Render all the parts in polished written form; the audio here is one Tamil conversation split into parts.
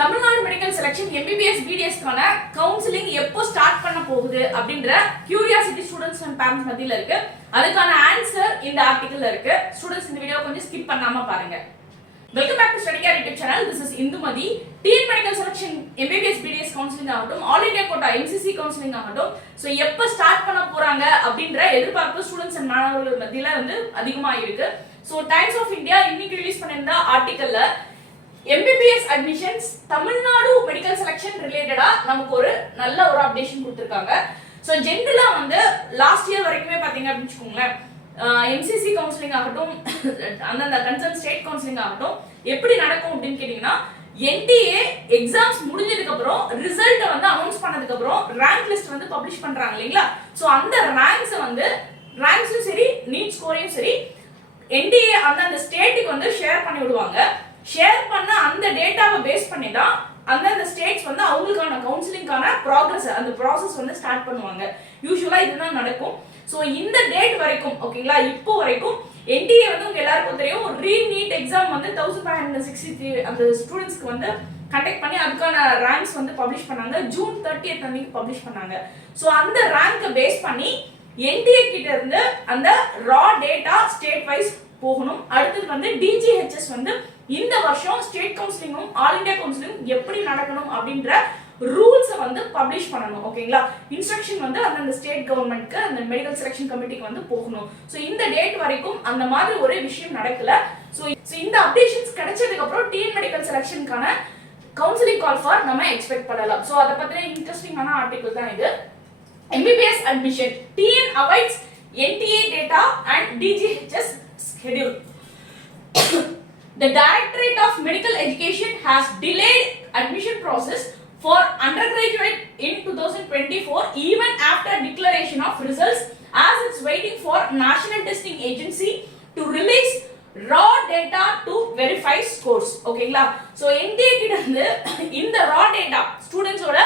தமிழ்நாடு மெடிக்கல் செலக்ஷன் எம்பிபிஎஸ் பிடிஎஸ்க்கான கவுன்சிலிங் எப்போ ஸ்டார்ட் பண்ண போகுது அப்படின்ற கியூரியாசிட்டி ஸ்டூடெண்ட்ஸ் அண்ட் பேரண்ட்ஸ் மத்தியில இருக்கு. அதுக்கான ஆன்சர் இந்த ஆர்டிகல்ல இருக்கு. ஸ்டூடெண்ட்ஸ் இந்த வீடியோ கொஞ்சம் ஸ்கிப் பண்ணாம பாருங்க. Welcome back to Study Care YouTube channel. This is Indumathi. TN medical selection MBBS BDS counselling ஆகட்டும், all India quota MCC counselling ஆகட்டும், ஸோ எப்போ ஸ்டார்ட் பண்ண போறாங்க அப்படின்ற எதிர்பார்ப்பு ஸ்டூடெண்ட்ஸ் அண்ட் மாணவர்கள் மத்தியில வந்து அதிகமா இருக்கு. ஸோ டைம்ஸ் ஆஃப் இந்தியா இன்னைக்கு ரிலீஸ் பண்ணியிருந்த ஆர்டிகல்ல MBBS admissions Tamil Nadu medical selection ரிலேட்டடா நமக்கு ஒரு நல்ல ஒரு அப்டேஷன் கொடுத்திருக்காங்க. சோ ஜெனரலா வந்து லாஸ்ட் இயர் வரைக்குமே பாத்தீங்க அப்படின்னு வச்சுக்கோங்களேன், எம்சிசி கவுன்சிலிங் ஆகட்டும், அந்த கன்சர்ன் ஸ்டேட் கவுன்சிலிங் ஆகட்டும் எப்படி நடக்கும் அப்படின்னு கேட்டீங்கன்னா, என்டிஏ எக்ஸாம்ஸ் முடிஞ்சதுக்கு அப்புறம் ரிசல்ட் வந்து அனௌன்ஸ் பண்ணதுக்கு அப்புறம் ரேங்க் லிஸ்ட் வந்து பப்ளிஷ் பண்றாங்க இல்லைங்களா. சோ அந்த ரேங்க்ஸும் சரி நீட் ஸ்கோரையும் சரி என்டிஏ அந்த ஸ்டேட்டுக்கு வந்து ஷேர் பண்ணி விடுவாங்க. ஷேர் பண்ண அந்த டேட்டாவை பேஸ் பண்ணி தான் அந்த ஸ்டேட்ஸ் வந்து அவங்களுக்கான கவுன்சிலிங்கான ப்ராக்ரஸ் அந்த ப்ராசஸ் வந்து ஸ்டார்ட் பண்ணுவாங்க. யூசுவலா இதுதான் நடக்கும். ஸோ இந்த டேட் வரைக்கும் ஓகேங்களா, இப்போ வரைக்கும் என்டிஏ வந்து உங்க எல்லாருக்கும் தெரியும், ரீநீட் எக்ஸாம் வந்து 1563 அந்த ஸ்டூடெண்ட்ஸ்க்கு வந்து கண்டக்ட் பண்ணி அதுக்கான ரேங்க்ஸ் வந்து பப்ளிஷ் பண்ணாங்க. ஜூன் 30th அன்னைக்கு பப்ளிஷ் பண்ணாங்க. ஸோ அந்த ரேங்கை பேஸ் பண்ணி என்டிஏ கிட்ட இருந்து அந்த ரா டேட்டா ஸ்டேட் வைஸ் போகணும். அடுத்தது வந்து டிஜிஹெச்எஸ் வந்து இந்த வருஷம் ஸ்டேட் கவுன்சிலிங்கும் ஆல் இந்தியா கவுன்சிலிங் எப்படி நடக்கணும் அப்படின்ற ரூல்ஸை வந்து பப்ளிஷ் பண்ணணும். ஓகேங்களா, இன்ஸ்ட்ரக்ஷன் வந்து அந்த ஸ்டேட் கவர்மெண்ட்க்கு அந்த மெடிக்கல் செலக்ஷன் கமிட்டிக்கு வந்து போகணும். ஸோ இந்த டேட் வரைக்கும் அந்த மாதிரி ஒரு விஷயம் நடக்கல. ஸோ இந்த அப்டேஷன்ஸ் கிடைச்சதுக்கு அப்புறம் டிஎன் மெடிக்கல் செலக்ஷனுக்கான கவுன்சிலிங் கால் ஃபார் நம்ம எக்ஸ்பெக்ட் பண்ணலாம். ஸோ அதை பத்தின இன்ட்ரெஸ்டிங்கான ஆர்டிகல் தான் இது. MBBS admission, TN awaits NTA data and DGHS schedule. The Directorate of Medical Education has delayed admission process for undergraduate in 2024 even after declaration of results, as it's waiting for National Testing Agency to release raw data to verify scores. ஓகேங்களா, சோ NTA கிட்ட இருந்து இந்த raw data ஸ்டூடண்ட்ஸ் ஓட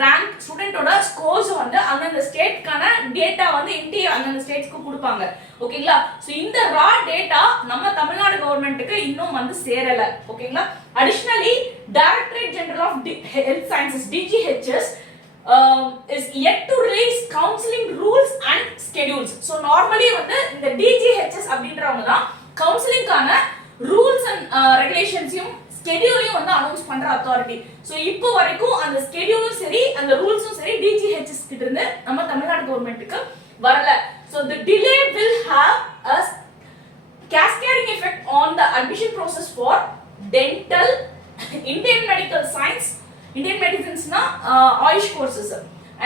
ரேங்க் ஸ்டூடெண்டோட ஸ்கோர்ஸ் வந்து அந்த ஸ்டேட்கான டேட்டா வந்து என்டிஏ அந்த ஸ்டேட்ஸ்க்கு கொடுப்பாங்க. ஓகேங்களா, சோ இந்த ரா டேட்டா நம்ம தமிழ்நாடு கவர்மெண்ட்டுக்கு இன்னும் வந்து சேரல. ஓகேங்களா, additionally directorate general of health sciences DGHS is yet to release counseling rules and schedules. So normally வந்து இந்த DGHS அப்படின்றவங்க தான் கவுன்சிலிங்கான ரூல்ஸ் அண்ட் ரெகுலேஷன்ஸையும் ஸ்கெடியூலையும் வந்து அனௌன்ஸ் பண்ற அத்தாரிட்டி. சோ இப்போ வரைக்கும் அந்த ஸ்கெடியூலும் சரி அந்த ரூல்ஸும் சரி DGHS கிட்ட இருந்து நம்ம தமிழ்நாடு கவர்மெண்ட்டுக்கு வரல. So the delay will have a cascading effect on the admission process for dental, Indian medical science, Indian medicines na Ayush courses,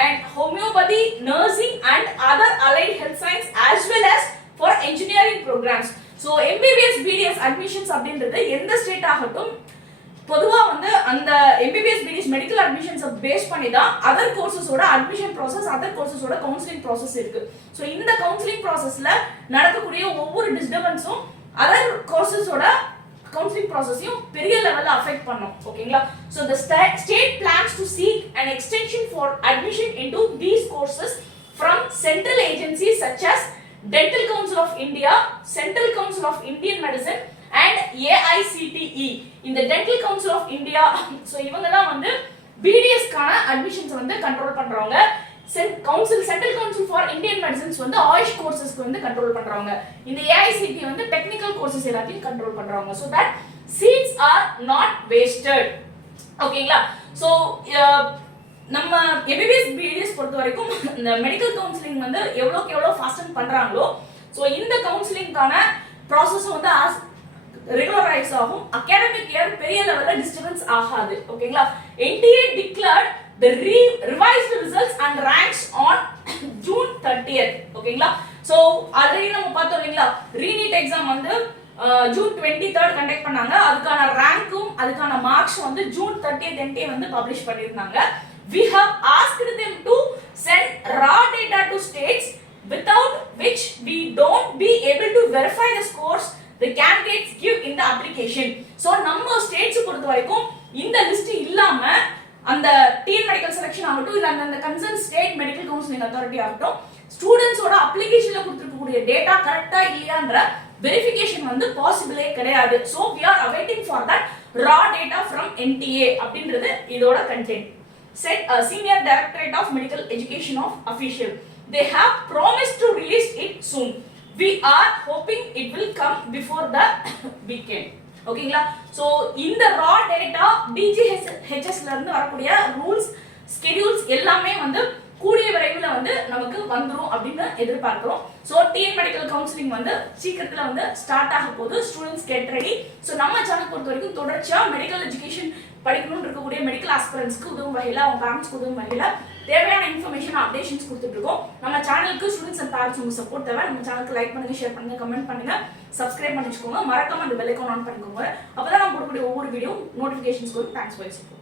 and homeopathy, nursing and other allied health science as well as for engineering programs. So MBBS BDS admissions அப்படின்றது எந்த ஸ்டேட் ஆகட்டும் பொதுவா வந்து அந்த MBBS BDS மெடிக்கல் அட்மிஷன்ஸை பேஸ் பண்ணி தான் அதர் கோர்சஸோட அட்மிஷன் ப்ராசஸ் அதர் கோர்சஸோட கவுன்சிலிங் ப்ராசஸ் இருக்கு. ஸோ இந்த கவுன்சிலிங் ப்ராசஸ்ல நடக்கக்கூடிய ஒவ்வொரு டிஸ்டர்பன்ஸும் அதர் கோர்சஸோட கவுன்சிலிங் ப்ராசஸையும் பெரிய லெவல்ல அஃபெக்ட் பண்ணும். ஓகேங்களா, so the state plans to seek an extension for admission into these courses from central agencies such as Dental Council of India, Central Council of Indian Medicine and AICTE. இந்த Dental Council of India, so இவங்க தான் வந்து BDS கான அட்மிஷன்ஸ் வந்து கண்ட்ரோல் பண்றவங்க. Central Council for Indian Medicines வந்து ஆயுஷ் கோர்சஸ்க்கு வந்து கண்ட்ரோல் பண்றவங்க. இந்த AICTE வந்து டெக்னிக்கல் கோர்சஸ் எல்லாத்தையும் கண்ட்ரோல் பண்றவங்க. so that seats are not wasted. ஓகேங்களா, so நம்ம MBBS BDS பொறுத்த வரைக்கும் இந்த மெடிக்கல் கவுன்சிலிங் வந்து எவ்வளோக்கு எவ்வளோ ஃபாஸ்டன் பண்றாங்களோ ஸோ இந்த கவுன்சிலிங்கான ப்ராசஸ் வந்து ரெகுலரைஸ் ஆகும். அகாடமிக் இயர் பெரிய லெவலில் டிஸ்டர்பன்ஸ் ஆகாது. ஓகேங்களா, NTA declared the revised results and ranks on June 30th. ஓகேங்களா, ஸோ ஆல்ரெடி நம்ம பார்த்தோம் இல்லைங்களா, ரீநீட் எக்ஸாம் வந்து June 23rd கண்டக்ட் பண்ணாங்க. அதுக்கான ரேங்க்கும் அதுக்கான மார்க்ஸ் வந்து June 30th NTA வந்து பப்ளிஷ் பண்ணியிருந்தாங்க. We have asked them to send raw data to states without which we don't be able to verify the scores the candidates give in the application. So நம்ம ஸ்டேட்ஸ் பொறுத்த வரைக்கும் இந்த லிஸ்ட் இல்லாம அந்த டிஎன் மெடிக்கல் செலக்ஷன் ஆகட்டும் இல்ல அந்த concern state medical counselling authority ஆகட்டும் ஸ்டூடெண்ட்ஸோட அப்ளிகேஷன்ல கொடுத்திருக்கக்கூடிய டேட்டா கரெக்டா இல்லையான்ற வெரிஃபிகேஷன் வந்து பாசிபிளே கிடையாது. So we are awaiting for that raw data from NTA அப்படின்றது இதோட content. Said Senior Directorate of Medical Education of official. They have promised to release it soon. We are hoping it will come before the weekend. ஓகேங்களா? ஸோ இந்த ரா டேட்டா டிஜிஹெச்எஸ்ல இருந்து வரக்கூடிய ரூல்ஸ் ஸ்கெடியூல்ஸ் எல்லாமே வந்து கூடிய விரைவில் வந்து நமக்கு வந்துடும் அப்படின்னு எதிர்பார்க்கிறோம். ஸோ டிஎன் மெடிக்கல் கவுன்சிலிங் வந்து சீக்கிரத்தில் வந்து ஸ்டார்ட் ஆக போகுது. Students get ready. ஸோ நம்ம சேனல் பொறுத்த வரைக்கும் தொடர்ச்சியாக மெடிக்கல் எஜுகேஷன் படிக்கணும்னு இருக்கக்கூடிய மெடிக்கல் ஆஸ்பிரன்ஸ்க்கு உதவும் வகையில் அவங்க பேரண்ட்ஸ்க்கு உதவும் வகையில் தேவையான இன்ஃபர்மேஷன் அப்டேஷன்ஸ் கொடுத்துட்டு இருக்கோம். நம்ம சேனலுக்கு ஸ்டூடெண்ட்ஸ் அண்ட் பேரண்ட்ஸ் உங்க சப்போர்ட் தேவை. நம்ம சேனலுக்கு லைக் பண்ணுங்க, ஷேர் பண்ணுங்க, கமெண்ட் பண்ணுங்க, சப்ஸ்கிரைப் பண்ணி வச்சுக்கோங்க. மறக்காம அந்த பெல் ஐகான் ஆன் பண்ணிக்கோங்க. அப்பதான் நம்ம போடக்கூடிய ஒவ்வொரு வீடியோ நோட்டிஃபிகேஷன்ஸ் வரும். Thanks for your support.